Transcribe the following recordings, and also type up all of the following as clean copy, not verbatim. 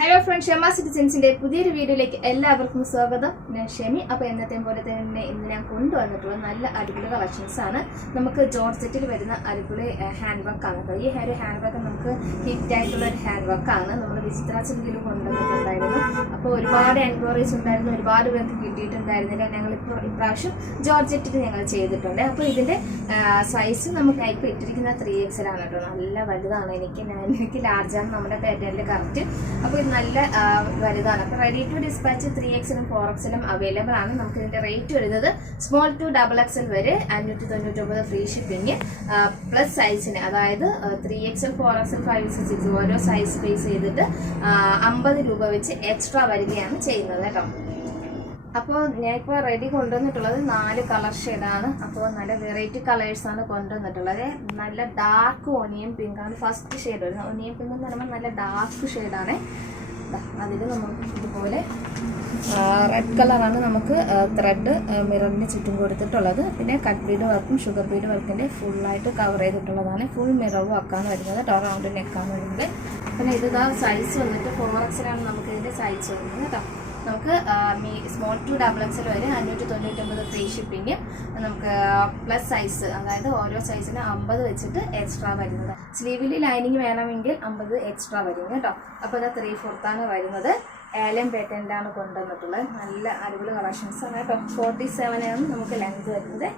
Hello friend, Shama സിറ്റിസൻസിന്റെ പുതിയൊരു വീഡിയോയിലേക്ക് എല്ലാവർക്കും സ്വാഗതം. ഞാൻ ഷെമി. അപ്പോൾ എന്നത്തെ പോലെ തന്നെ ഇന്ന് ഞാൻ കൊണ്ടുവന്നിട്ടുള്ള നല്ല അടിപൊളി കളക്ഷൻസ് ആണ്. നമുക്ക് ജോർജറ്റിൽ വരുന്ന അടിപൊളി ഹാൻഡ് വർക്ക് ആണ്. ഈ ഒരു ഹാൻഡ് വർക്ക് നമുക്ക് ഹിറ്റ് ആയിട്ടുള്ള ഒരു ഹാൻഡ് വർക്ക് ആണ്. നമ്മൾ വിചിത്ര സിൽക്കിൽ കൊണ്ടുവന്നിട്ടുണ്ടായിരുന്നു. അപ്പോൾ ഒരുപാട് എൻക്വയറീസ് ഉണ്ടായിരുന്നു, ഒരുപാട് പേർക്ക് കിട്ടിയിട്ടുണ്ടായിരുന്നില്ല. ഞങ്ങൾ ഇപ്രാവശ്യം ജോർജറ്റിൽ ഞങ്ങൾ ചെയ്തിട്ടുണ്ട്. അപ്പോൾ ഇതിന്റെ സൈസ് നമുക്ക് ഇപ്പോൾ ഇട്ടിരിക്കുന്ന 3XL ആണ് കേട്ടോ. നല്ല വലുതാണ്. എനിക്ക് ലാർജാണ് നമ്മുടെ പാറ്റേണിൽ കറക്റ്റ്. അപ്പോൾ നല്ല വലുതാണ്. അപ്പോൾ ready to dispatch 3XL 4XL available ആണ്. നമുക്ക് ഇതിന്റെ റേറ്റ് വരുന്നത് സ്മോൾ ടു XXL വരെ 599 ഫ്രീ ഷിപ്പിംഗ്. പ്ലസ് സൈസിന്, അതായത് 3XL 4XL 5XL 6 ഓരോ സൈസ് ബേസ് ചെയ്തിട്ട് 50 രൂപ വെച്ച് എക്സ്ട്രാ വരികയാണ് ചെയ്യുന്നത് കേട്ടോ. അപ്പോൾ ഞാനിപ്പോൾ റെഡി കൊണ്ടുവന്നിട്ടുള്ളത് 4 കളർ ഷെയ്ഡാണ്. അപ്പോൾ നല്ല വെറൈറ്റി കളേഴ്സാണ് കൊണ്ടുവന്നിട്ടുള്ളത്. നല്ല ഡാർക്ക് ഓണിയൻ പിങ്കാണ് ഫസ്റ്റ് ഷെയ്ഡ് വരുന്നത്. ഓണിയൻ പിങ്ക് എന്ന് പറയുമ്പോൾ നല്ല ഡാർക്ക് ഷെയ്ഡാണ്. അതിൽ നമുക്ക് ഇതുപോലെ റെഡ് കളറാണ് നമുക്ക് ത്രെഡ് മിററിന് ചുറ്റും കൊടുത്തിട്ടുള്ളത്. പിന്നെ കട്ട് ബീഡ് വർക്കും ഷുഗർ ബീഡ് വർക്കിൻ്റെ ഫുള്ളായിട്ട് കവർ ചെയ്തിട്ടുള്ളതാണ്. ഫുൾ മിറർ വർക്കാണ് വരുന്നത്. റൗണ്ട് നെക്കാണ് വരുന്നത്. പിന്നെ ഇത് സൈസ് വന്നിട്ട് 4XL ആണ് നമുക്ക് ഇതിൻ്റെ സൈസ് വരുന്നത് കേട്ടോ. നമുക്ക് സ്മോൾ ടു XXL വരെ 599 ഫ്രീ ഷിപ്പിംഗ്. നമുക്ക് പ്ലസ് സൈസ്, അതായത് ഓരോ സൈസിന് 50 വെച്ചിട്ട് എക്സ്ട്രാ വരുന്നത്. സ്ലീവിൽ ലൈനിങ് വേണമെങ്കിൽ 50 എക്സ്ട്രാ വരും കേട്ടോ. അപ്പോൾ ഇത് 3/4 വരുന്നത്. ഏലം പാറ്റേണിലാണ് കൊണ്ടുവന്നിട്ടുള്ളത്. നല്ല അടിപൊളി കളക്ഷൻസ് ആണ് കേട്ടോ. 47 ആണ് നമുക്ക് ലെങ്ത് വരുന്നത്.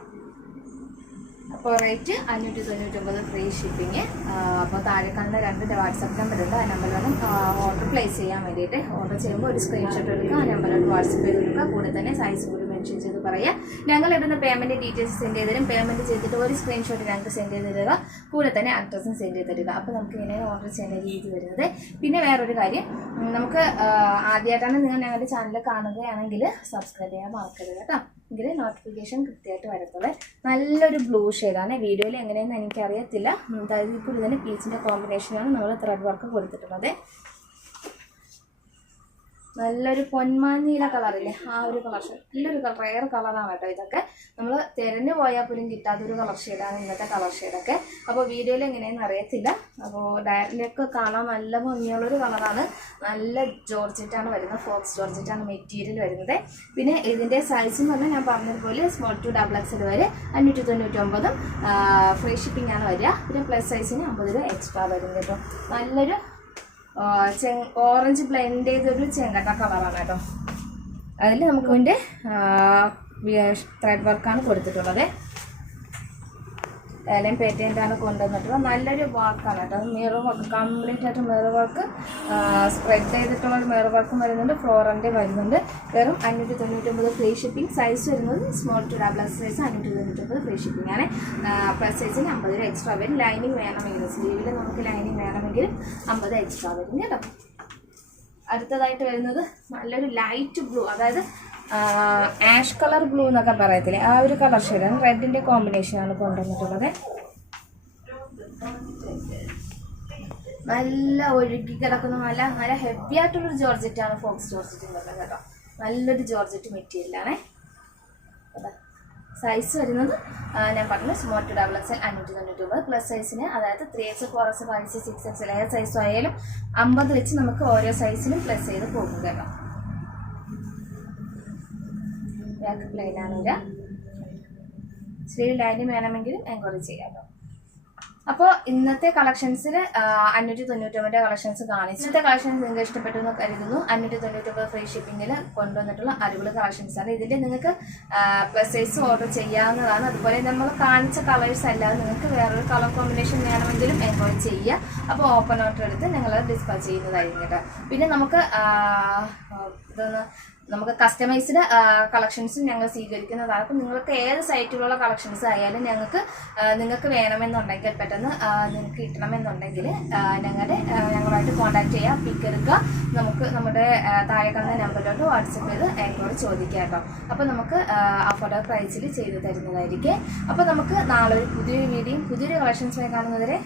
അപ്പോൾ റേറ്റ് 599 ഫ്രീ ഷിപ്പിംഗ്. അപ്പോൾ താഴെ കാണുന്ന 2 വാട്സപ്പ് നമ്പർ ഉണ്ട്. ആ നമ്പറിലാണ് ഓർഡർ പ്ലേസ് ചെയ്യാൻ വേണ്ടിയിട്ട്. ഓർഡർ ചെയ്യുമ്പോൾ ഒരു സ്ക്രീൻഷോട്ട് എടുക്കുക, ആ നമ്പറിലോട്ട് വാട്സപ്പ് ചെയ്ത് കൊടുക്കുക. കൂടെ തന്നെ സൈസ് കൂടി മെൻഷൻ ചെയ്ത് പറയുക. ഞങ്ങൾ ഇടുന്ന പേയ്മെൻറ്റ് ഡീറ്റെയിൽസ് സെൻഡ് ചെയ്ത് തരും. പേയ്മെൻറ്റ് ചെയ്തിട്ട് ഒരു സ്ക്രീൻഷോട്ട് ഞങ്ങൾക്ക് സെൻഡ് ചെയ്ത് തരിക. കൂടെ തന്നെ അഡ്രസ്സും സെൻഡ് ചെയ്ത് തരിക. അപ്പോൾ നമുക്ക് ഇങ്ങനെ ഓർഡർ ചെയ്യുന്ന രീതി വരുന്നത്. പിന്നെ വേറൊരു കാര്യം, നമുക്ക് ആദ്യമായിട്ടാണ് നിങ്ങൾ ഞങ്ങളുടെ ചാനൽ കാണുകയാണെങ്കിൽ സബ്സ്ക്രൈബ് ചെയ്യാൻ മറക്കരുത് കേട്ടോ. എങ്കിൽ നോട്ടിഫിക്കേഷൻ കൃത്യമായിട്ട് വരത്തുള്ളൂ. നല്ലൊരു ബ്ലൂ ഷെയ്ഡാണ്. വീഡിയോയിൽ എങ്ങനെയെന്ന് എനിക്കറിയത്തില്ല. അതായത് ഇപ്പോൾ ഇതിന് പീച്ചിൻ്റെ കോമ്പിനേഷനാണ് നമ്മൾ ത്രെഡ് വർക്ക് കൊടുത്തിട്ടുള്ളത്. നല്ലൊരു പൊന്മാനീല കളറില്ലേ, ആ ഒരു കളർ ഷെയ്ഡ്. നല്ലൊരു റെയർ കളറാണ് കേട്ടോ. ഇതൊക്കെ നമ്മൾ തിരഞ്ഞു പോയാൽ പോലും കിട്ടാത്തൊരു കളർ ഷെയ്ഡാണ് ഇന്നത്തെ കളർ ഷെയ്ഡൊക്കെ. അപ്പോൾ വീഡിയോയിൽ എങ്ങനെയെന്ന് അറിയത്തില്ല. അപ്പോൾ ഡയറിലൊക്കെ കാണാൻ നല്ല ഭംഗിയുള്ളൊരു കളറാണ്. നല്ല ജോർജറ്റാണ് വരുന്നത്. ഫോക്സ് ജോർജറ്റാണ് മെറ്റീരിയൽ വരുന്നത്. പിന്നെ ഇതിൻ്റെ സൈസ് എന്ന് പറഞ്ഞാൽ ഞാൻ പറഞ്ഞതുപോലെ സ്മോൾ ടു XXL വരെ 599 ഫ്രീ ഷിപ്പിംഗ് ആണ് വരിക. പിന്നെ പ്ലസ് സൈസിന് 50 രൂപ എക്സ്ട്രാ വരും കേട്ടോ. നല്ലൊരു ഓറഞ്ച് ബ്ലെൻഡ് ചെയ്തൊരു ചെങ്കട്ട കളറാണ് കേട്ടോ. അതിൽ നമുക്ക് ഇതിൻ്റെ ത്രെഡ് വർക്കാണ് കൊടുത്തിട്ടുള്ളത്. ഏലം പേറ്റേൻ്റാണ് കൊണ്ടുവന്നിട്ടുള്ളത്. നല്ലൊരു വർക്കാണ് കേട്ടോ. മിറർ വർക്ക്, കംപ്ലീറ്റ് ആയിട്ട് മിറർ വർക്ക് സ്പ്രെഡ് ചെയ്തിട്ടുള്ള മിറർ വർക്കും വരുന്നുണ്ട്. ഫ്ലോറൻ്റെ വരുന്നുണ്ട്. വെറും 599 ഫ്രീ ഷിപ്പിംഗ്. സൈസ് വരുന്നത് small to XXL size 599 free shipping ആണ്. പ്ലസ് സൈസിന് 50 രൂപ എക്സ്ട്രാ വരും. ലൈനിങ് വേണമെങ്കിൽ, സ്ലീവിൽ നമുക്ക് ലൈനിങ് വേണമെങ്കിൽ 50 എക്സ്ട്രാ വരും കേട്ടോ. അടുത്തതായിട്ട് വരുന്നത് നല്ലൊരു ലൈറ്റ് ബ്ലൂ, അതായത് ആഷ് കളർ ബ്ലൂ എന്നൊക്കെ പറയത്തില്ലേ, ആ ഒരു കളർ ഷെയ്ഡാണ്. റെഡിൻ്റെ കോമ്പിനേഷനാണ് കൊണ്ടുവന്നിട്ടുള്ളത്. നല്ല ഒഴുകി കിടക്കുന്ന നല്ല ഹെവി ആയിട്ടുള്ളൊരു ജോർജറ്റാണ് ഫോക്സ് ജോർജറ്റ് എന്നൊക്കെ കേട്ടോ. നല്ലൊരു ജോർജറ്റ് മെറ്റീരിയലാണ്. സൈസ് വരുന്നത് ഞാൻ പറഞ്ഞു സ്മോൾ ടു XXL 599. പ്ലസ് സൈസിന്, അതായത് 3XL 4XL 5XL 6XL ഏത് സൈസും ആയാലും 50 വെച്ച് നമുക്ക് ഓരോ സൈസിനും പ്ലസ് ചെയ്ത് പോകും കേട്ടോ. ബാക്ക് പ്ലെയിനാണ് വരിക. സ്ലീവ് ലൈനിങ് വേണമെങ്കിൽ എൻക്വയറി ചെയ്യാം കേട്ടോ. അപ്പോൾ ഇന്നത്തെ കളക്ഷൻസിൽ 599 കളക്ഷൻസ് കാണിച്ചു. ഇന്നത്തെ കളക്ഷൻസ് നിങ്ങൾക്ക് ഇഷ്ടപ്പെട്ടു എന്ന് കരുതുന്നു. 599 ഫ്രീ ഷിപ്പിങ്ങിൽ കൊണ്ടുവന്നിട്ടുള്ള അടിപൊളി കളക്ഷൻസ് ആണ്. ഇതിൽ നിങ്ങൾക്ക് പ്ലസ് സൈസ് ഓർഡർ ചെയ്യാവുന്നതാണ്. അതുപോലെ നമ്മൾ കാണിച്ച കളേഴ്സ് അല്ലാതെ നിങ്ങൾക്ക് വേറൊരു കളർ കോമ്പിനേഷൻ വേണമെങ്കിലും എൻക്വയറി ചെയ്യുക. അപ്പോൾ ഓപ്പൺ ഓർഡർ എടുത്ത് ഞങ്ങൾ ഡിസ്പാച്ച് ചെയ്യുന്നതായിരിക്കും കേട്ടോ. പിന്നെ നമുക്ക് കസ്റ്റമൈസ്ഡ് കളക്ഷൻസും ഞങ്ങൾ സ്വീകരിക്കുന്നതാണ്. അപ്പോൾ നിങ്ങൾക്ക് ഏത് സൈറ്റിലുള്ള കളക്ഷൻസ് ആയാലും നിങ്ങൾക്ക് വേണമെന്നുണ്ടെങ്കിൽ, പെട്ടെന്ന് നിങ്ങൾക്ക് കിട്ടണമെന്നുണ്ടെങ്കിൽ ഞങ്ങളുമായിട്ട് കോൺടാക്ട് ചെയ്യുക. പിക്ക് എടുക്കുക. നമുക്ക് നമ്മുടെ താഴെ കാണുന്ന നമ്പറിലോട്ട് വാട്സപ്പ് ചെയ്ത് എൻക്വയറി ചോദിക്കാം കേട്ടോ. അപ്പോൾ നമുക്ക് അഫോർഡബിൾ പ്രൈസിൽ ചെയ്തു തരുന്നതായിരിക്കും. അപ്പോൾ നമുക്ക് നാളെ ഒരു പുതിയൊരു വീഡിയോയും പുതിയൊരു കളക്ഷൻസുമായി കാണുന്നവരെ